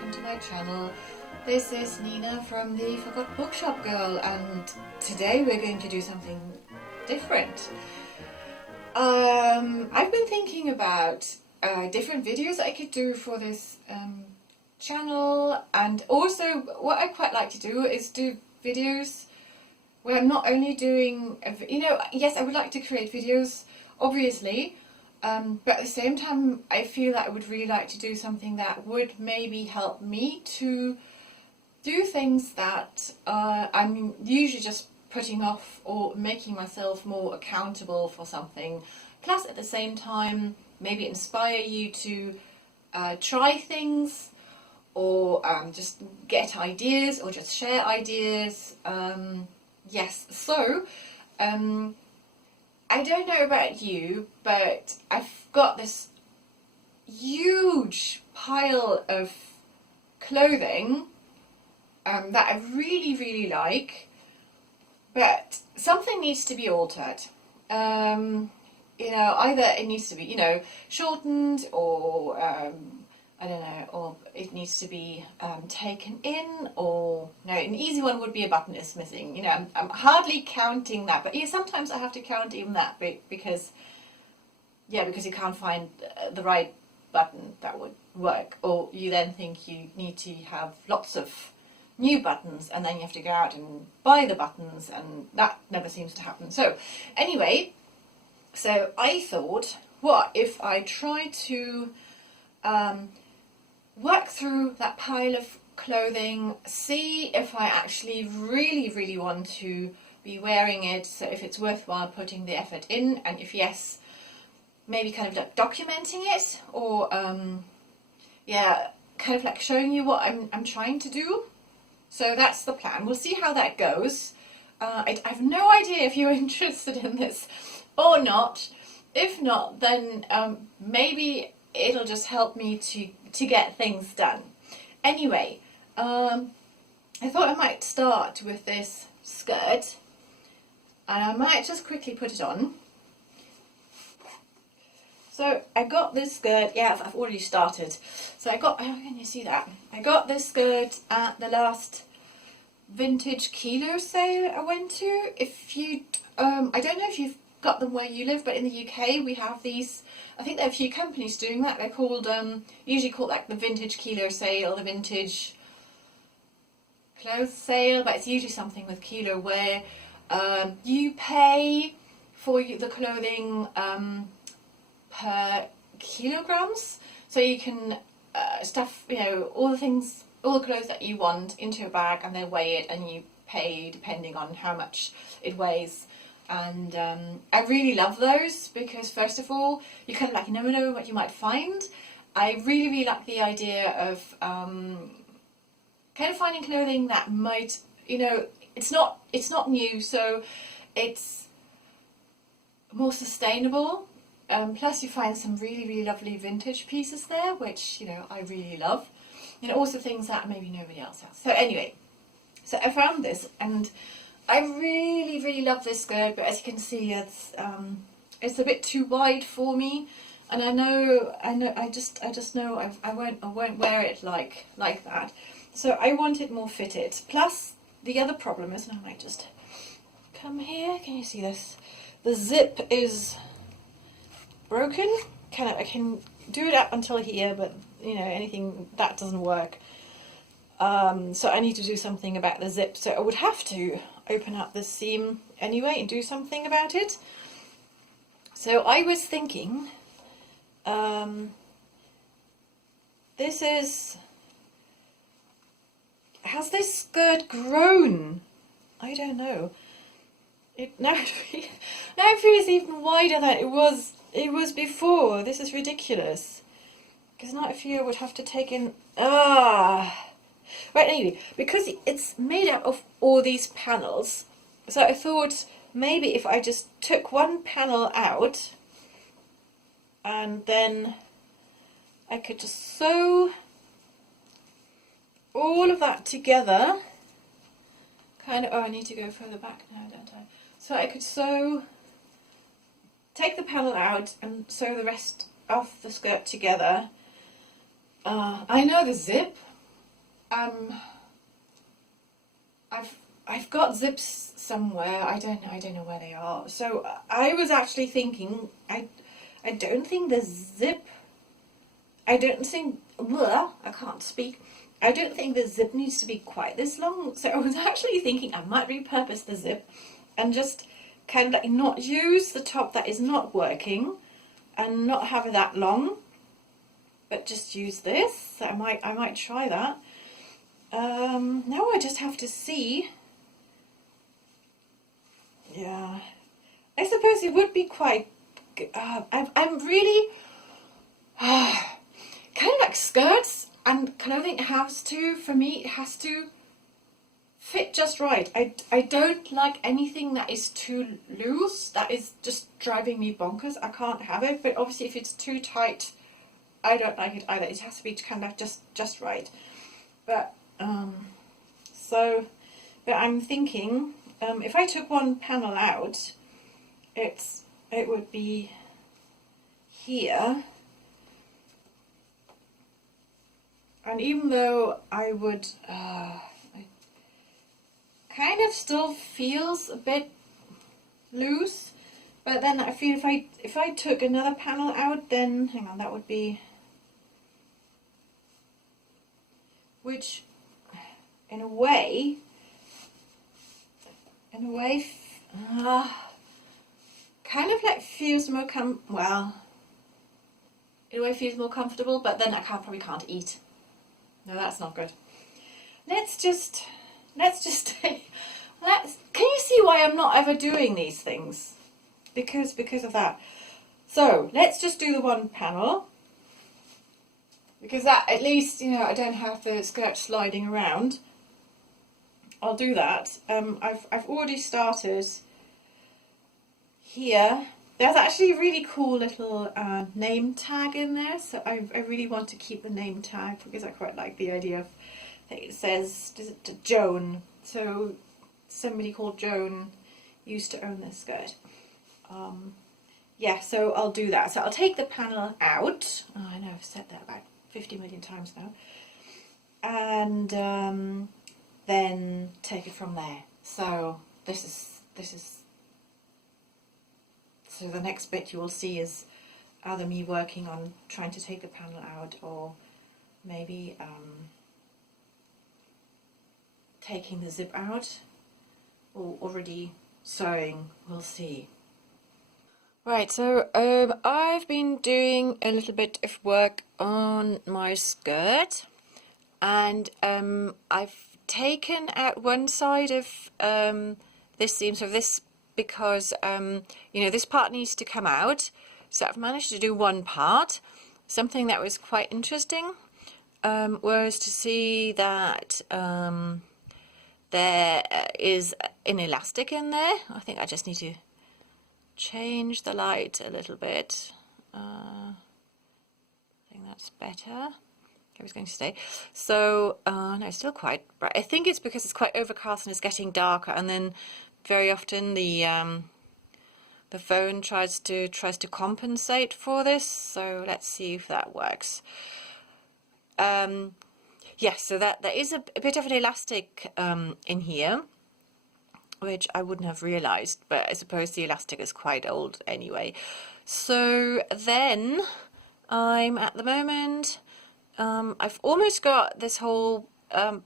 welcome to my channel. This is Nina from the Forgot Bookshop Girl, and today we're going to do something different. I've been thinking about different videos I could do for this channel, and also what I quite like to do is do videos where I'm not only doing, yes, I would like to create videos, obviously, but at the same time I feel that I would really like to do something that would maybe help me to do things that I'm usually just putting off, or making myself more accountable for something, plus at the same time maybe inspire you to try things, or just get ideas, or just share ideas. Yes, so I don't know about you, but I've got this huge pile of clothing that I really like, but something needs to be altered. Either it needs to be, shortened, or I don't know, or it needs to be taken in, or no, an easy one would be a button is missing. I'm hardly counting that, but yeah, sometimes I have to count even that because you can't find the right button that would work, or you then think you need to have lots of new buttons, and then you have to go out and buy the buttons, and that never seems to happen. So anyway, so I thought, what if I try to work through that pile of clothing, see if I actually really want to be wearing it, so if it's worthwhile putting the effort in, and if yes, maybe kind of like documenting it, or kind of like showing you what I'm trying to do. So that's the plan. We'll see how that goes. I have no idea if you're interested in this or not. If not, then maybe it'll just help me to get things done. Anyway, I thought I might start with this skirt, and I might just quickly put it on. So I got this skirt, I've already started. So how can you see that? I got this skirt at the last vintage kilo sale I went to. If you, I don't know if you've got them where you live, but in the UK we have these, I think there are a few companies doing that. They're called, usually called like the vintage kilo sale, the vintage clothes sale, but it's usually something with kilo, where you pay for the clothing per kilograms, so you can stuff all the clothes that you want into a bag, and they weigh it, and you pay depending on how much it weighs. And I really love those, because first of all, you kind of like never know what you might find. I really like the idea of kind of finding clothing that might, it's not new, so it's more sustainable. Plus you find some really lovely vintage pieces there, which I really love, also things that maybe nobody else has. So anyway, so I found this, and I really love this skirt, but as you can see, it's a bit too wide for me, and I just know I won't wear it like that. So I want it more fitted. Plus the other problem is, and I might just come here, can you see this? The zip is broken. I can do it up until here, but anything that doesn't work. So I need to do something about the zip. So I would have to open up the seam anyway and do something about it. So I was thinking, has this skirt grown? I don't know. Now it feels even wider than it was before. This is ridiculous. Because now I feel I would have to take in... Right, anyway, because it's made up of all these panels, so I thought maybe if I just took one panel out, and then I could just sew all of that together. I need to go further back now, don't I? So I could take the panel out and sew the rest of the skirt together. I know the zip I've got zips somewhere. I don't know where they are. So I was actually thinking, I don't think the zip. I don't think. Blah, I can't speak. I don't think the zip needs to be quite this long. So I was actually thinking I might repurpose the zip and just kind of like not use the top that is not working and not have it that long, but just use this. So I might try that. Now I just have to see. Yeah, I suppose it would be quite. I'm really kind of like skirts and clothing has to, for me, it has to fit just right. I don't like anything that is too loose. That is just driving me bonkers. I can't have it. But obviously, if it's too tight, I don't like it either. It has to be kind of just right. But but I'm thinking, if I took one panel out, it would be here. And even though I would, it kind of still feels a bit loose, but then I feel if I took another panel out, then hang on, that would be, which in a way, kind of like feels more in a way feels more comfortable, but then I probably can't eat. No, that's not good. Let's just can you see why I'm not ever doing these things? Because of that. So let's just do the one panel. Because that, at least, you know, I don't have the skirt sliding around. I'll do that. I've already started here. There's actually a really cool little name tag in there, so I really want to keep the name tag because I quite like the idea of that it says Joan. So somebody called Joan used to own this skirt. Yeah, so I'll do that. So I'll take the panel out. Oh, I know I've said that about 50 million times now, and then take it from there. So this is. So the next bit you will see is either me working on trying to take the panel out, or maybe taking the zip out, or already sewing. We'll see. Right, so I've been doing a little bit of work on my skirt, and I've taken out one side of this seam, so this, because you know, this part needs to come out. So I've managed to do one part. Something that was quite interesting was to see that there is an elastic in there. I think I just need to change the light a little bit. I think that's better. I was going to stay. So no, it's still quite bright. I think it's because it's quite overcast and it's getting darker, and then very often the phone tries to compensate for this. So let's see if that works. Yes, so that there is a bit of an elastic in here, which I wouldn't have realized, but I suppose the elastic is quite old anyway. So then I'm at the moment, I've almost got this whole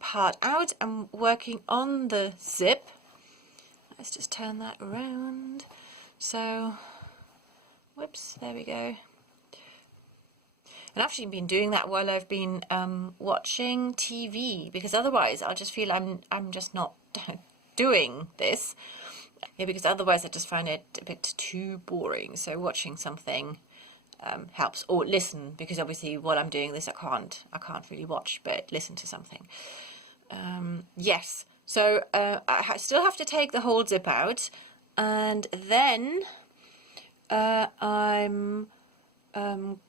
part out. I'm working on the zip. Let's just turn that around. So, whoops, there we go. And I've actually been doing that while I've been watching TV, because otherwise I'll just feel I'm just not doing this. Yeah, because otherwise I just find it a bit too boring. So watching something helps, or listen, because obviously while I'm doing this I can't really watch, but listen to something. Yes, so I still have to take the whole zip out, and then I'm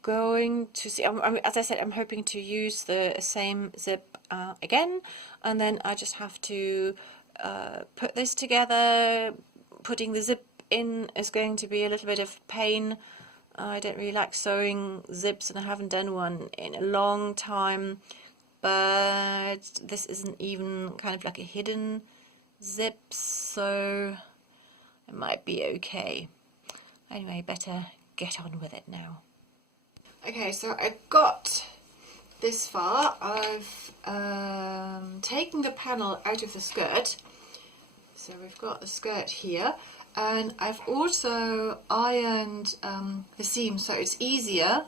going to see, as I said, I'm hoping to use the same zip again, and then I just have to put this together. Putting the zip in is going to be a little bit of pain. I don't really like sewing zips, and I haven't done one in a long time, but this isn't even kind of like a hidden zip, so it might be okay. Anyway, better get on with it now. Okay, so I got this far. I've taken the panel out of the skirt, so we've got the skirt here, and I've also ironed the seam so it's easier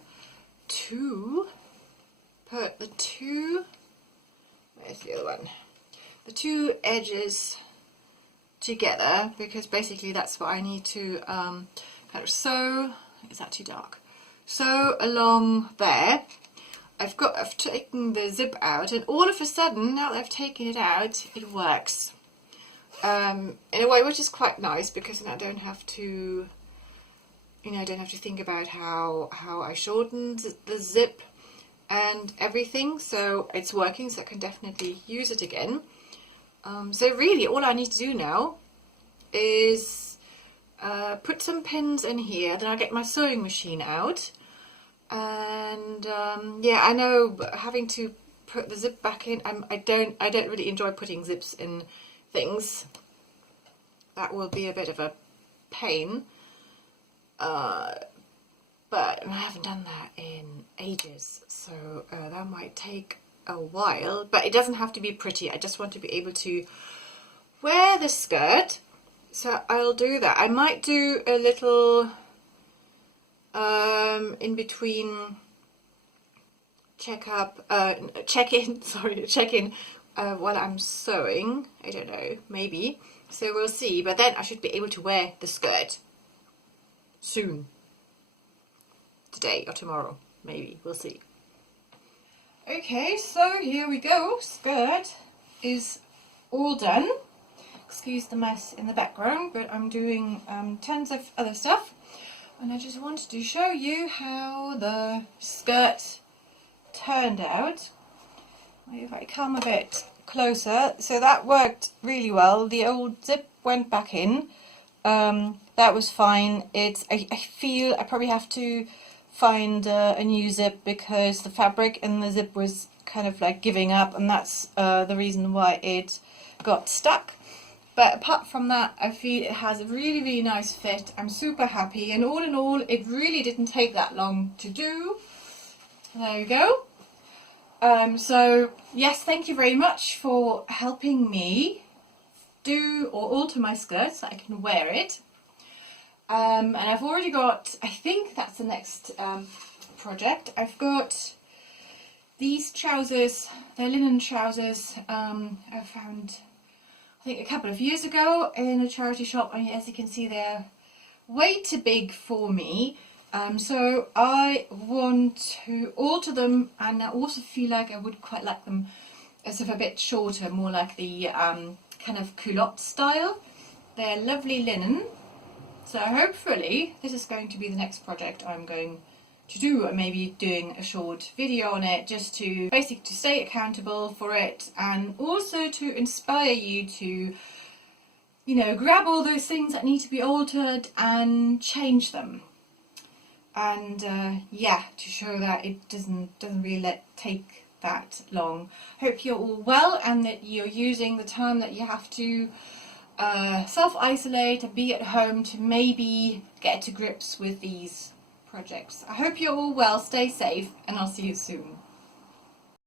to put the two, where's the other one, the two edges together, because basically that's what I need to kind of sew. Is that too dark? Sew along there. I've taken the zip out, and all of a sudden, now that I've taken it out, it works. In a way, which is quite nice, because then I don't have to, I don't have to think about how I shortened the zip and everything. So it's working, so I can definitely use it again. So really, all I need to do now is put some pins in here. Then I'll get my sewing machine out. And yeah, I know having to put the zip back in. I don't really enjoy putting zips in things. That will be a bit of a pain. But I haven't done that in ages, so that might take a while. But it doesn't have to be pretty. I just want to be able to wear the skirt. So I'll do that. I might do a little in between check in while I'm sewing. I don't know, maybe. So we'll see. But then I should be able to wear the skirt soon. Today or tomorrow, maybe. We'll see. Okay, so here we go. Skirt is all done. Excuse the mess in the background, but I'm doing tons of other stuff. And I just wanted to show you how the skirt turned out. If I come a bit closer, so that worked really well. The old zip went back in. That was fine. I feel I probably have to find a new zip, because the fabric in the zip was kind of like giving up, and that's the reason why it got stuck. But apart from that, I feel it has a really, really nice fit. I'm super happy, and all in all, it really didn't take that long to do. There you go. So yes, thank you very much for helping me do or alter my skirt so I can wear it. And I've already got, I think that's the next project. I've got these trousers, they're linen trousers. I found, I think, a couple of years ago in a charity shop, and as you can see, they're way too big for me. So I want to alter them, and I also feel like I would quite like them as if a bit shorter, more like the kind of culotte style. They're lovely linen. So hopefully this is going to be the next project I'm going to do, and maybe doing a short video on it, just to basically to stay accountable for it, and also to inspire you to, grab all those things that need to be altered and change them. And yeah, to show that it doesn't really take that long. Hope you're all well, and that you're using the time that you have to self-isolate and be at home to maybe get to grips with these projects. I hope you're all well, stay safe, and I'll see you soon.